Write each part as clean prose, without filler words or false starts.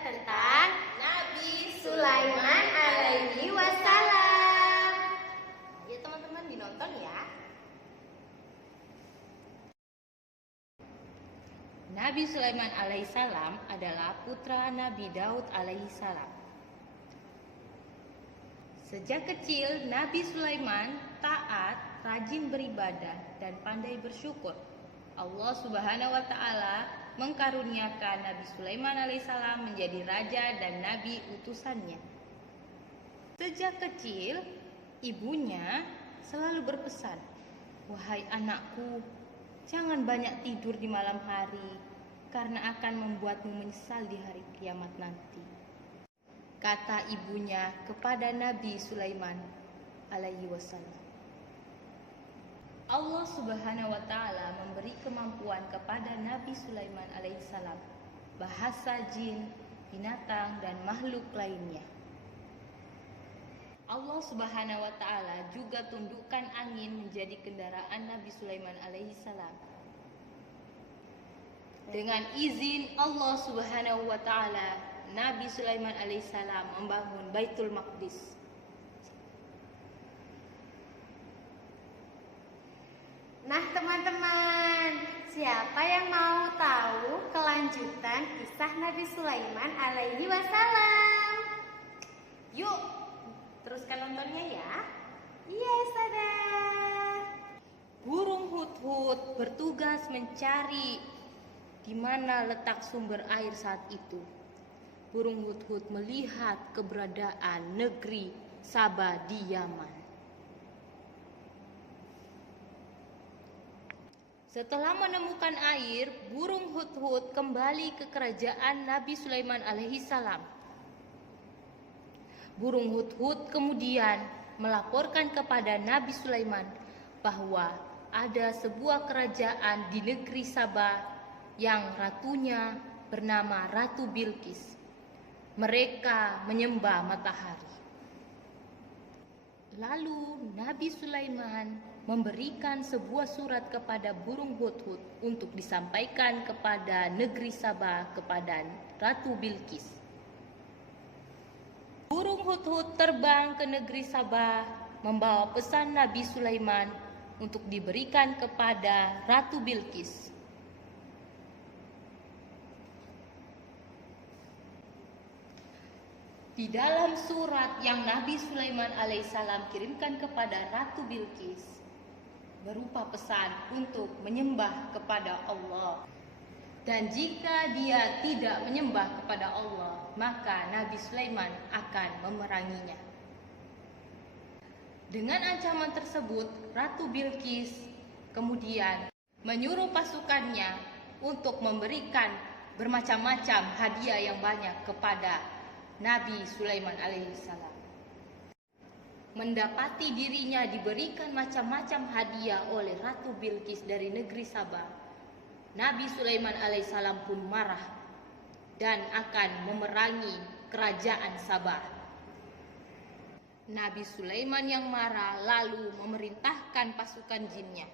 tentang Nabi Sulaiman alaihi wassalam. Ya teman-teman, dinonton ya. Nabi Sulaiman alaihissalam adalah putra Nabi Daud alaihissalam. Sejak kecil, Nabi Sulaiman taat, rajin beribadah, dan pandai bersyukur. Allah Subhanahu wa Ta'ala mengkaruniakan Nabi Sulaiman alaihissalam menjadi raja dan nabi utusannya. Sejak kecil, ibunya selalu berpesan, "Wahai anakku, jangan banyak tidur di malam hari, karena akan membuatmu menyesal di hari kiamat nanti," kata ibunya kepada Nabi Sulaiman alaihi wasallam. Allah Subhanahu wa Ta'ala memberi kemampuan kepada Nabi Sulaiman alaihissalam bahasa jin, binatang, dan makhluk lainnya. Allah Subhanahu wa Ta'ala juga tundukkan angin menjadi kendaraan Nabi Sulaiman alaihissalam. Dengan izin Allah Subhanahu wa Ta'ala, Nabi Sulaiman alaihissalam membangun Baitul Maqdis. Nah teman-teman, siapa yang mau tahu kelanjutan kisah Nabi Sulaiman alaihi wassalam? Yuk, teruskan nontonnya ya. Iya, sadar. Burung hut-hut bertugas mencari di mana letak sumber air saat itu. Burung hut-hut melihat keberadaan negeri Saba di Yaman. Setelah menemukan air, burung hut-hut kembali ke kerajaan Nabi Sulaiman alaihissalam. Burung hut-hut kemudian melaporkan kepada Nabi Sulaiman bahwa ada sebuah kerajaan di negeri Saba yang ratunya bernama Ratu Bilqis. Mereka menyembah matahari. Lalu Nabi Sulaiman memberikan sebuah surat kepada burung hut-hut untuk disampaikan kepada negeri Saba kepada Ratu Bilqis. Burung hut-hut terbang ke negeri Saba membawa pesan Nabi Sulaiman untuk diberikan kepada Ratu Bilqis. Di dalam surat yang Nabi Sulaiman alaihissalam kirimkan kepada Ratu Bilqis berupa pesan untuk menyembah kepada Allah. Dan jika dia tidak menyembah kepada Allah, maka Nabi Sulaiman akan memeranginya. Dengan ancaman tersebut, Ratu Bilqis kemudian menyuruh pasukannya untuk memberikan bermacam-macam hadiah yang banyak kepada Nabi Sulaiman alaihissalam. Mendapati dirinya diberikan macam-macam hadiah oleh Ratu Bilqis dari negeri Saba, Nabi Sulaiman alaihissalam pun marah dan akan memerangi kerajaan Saba. Nabi Sulaiman yang marah lalu memerintahkan pasukan jinnya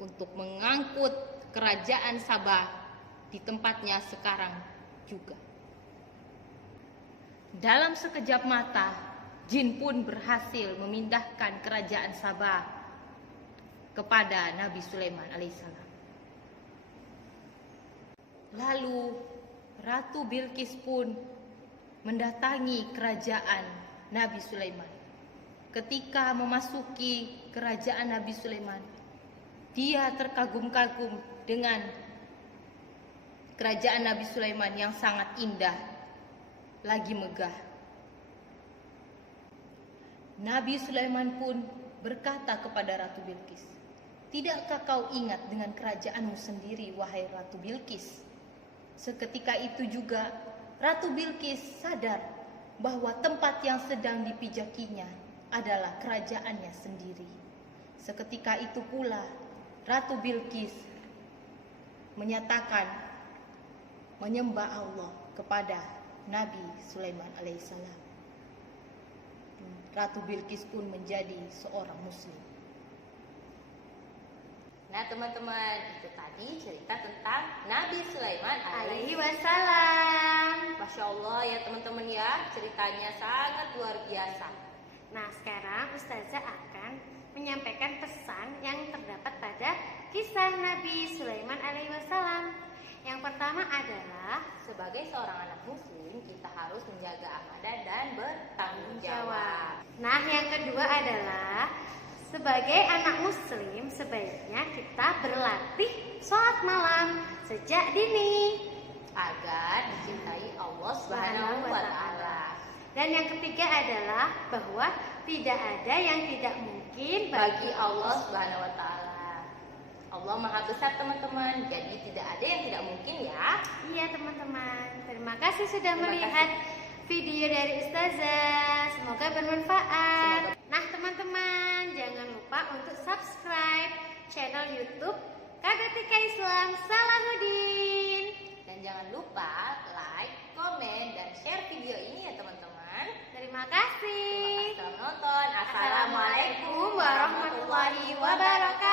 untuk mengangkut kerajaan Saba di tempatnya sekarang juga. Dalam sekejap mata, jin pun berhasil memindahkan kerajaan Saba kepada Nabi Sulaiman alaihissalam. Lalu Ratu Bilqis pun mendatangi kerajaan Nabi Sulaiman. Ketika memasuki kerajaan Nabi Sulaiman, dia terkagum-kagum dengan kerajaan Nabi Sulaiman yang sangat indah, lagi megah. Nabi Sulaiman pun berkata kepada Ratu Bilqis, "Tidakkah kau ingat dengan kerajaanmu sendiri, wahai Ratu Bilqis?" Seketika itu juga Ratu Bilqis sadar bahwa tempat yang sedang dipijakinya adalah kerajaannya sendiri. Seketika itu pula Ratu Bilqis menyatakan menyembah Allah kepada Nabi Sulaiman alaihissalam. Ratu Bilqis pun menjadi seorang muslim. Nah teman-teman, itu tadi cerita tentang Nabi Sulaiman Alaihi wasallam. Masya Allah ya teman-teman ya, ceritanya sangat luar biasa. Nah, sekarang Ustazah akan menyampaikan pesan yang terdapat pada kisah Nabi Sulaiman alaihi wasallam. Yang pertama adalah Sebagai seorang anak muslim, kita harus menjaga amanah dan bertanggung jawab. Nah, yang kedua adalah sebagai anak muslim sebaiknya kita berlatih sholat malam sejak dini Agar dicintai Allah Subhanahu wa Ta'ala. Dan yang ketiga adalah bahwa tidak ada yang tidak mungkin Bagi Allah Subhanahu wa Ta'ala. Allah Maha Besar teman-teman, jadi tidak ada yang tidak mungkin ya. Iya teman-teman, terima kasih sudah Terima melihat video dari Ustazah. Semoga bermanfaat. Nah teman-teman, jangan lupa untuk subscribe channel YouTube KBTK Islam Salahuddin. Dan jangan lupa like, komen, dan share video ini ya teman-teman. Terima kasih. Terima kasih telah menonton. Assalamualaikum warahmatullahi wabarakatuh.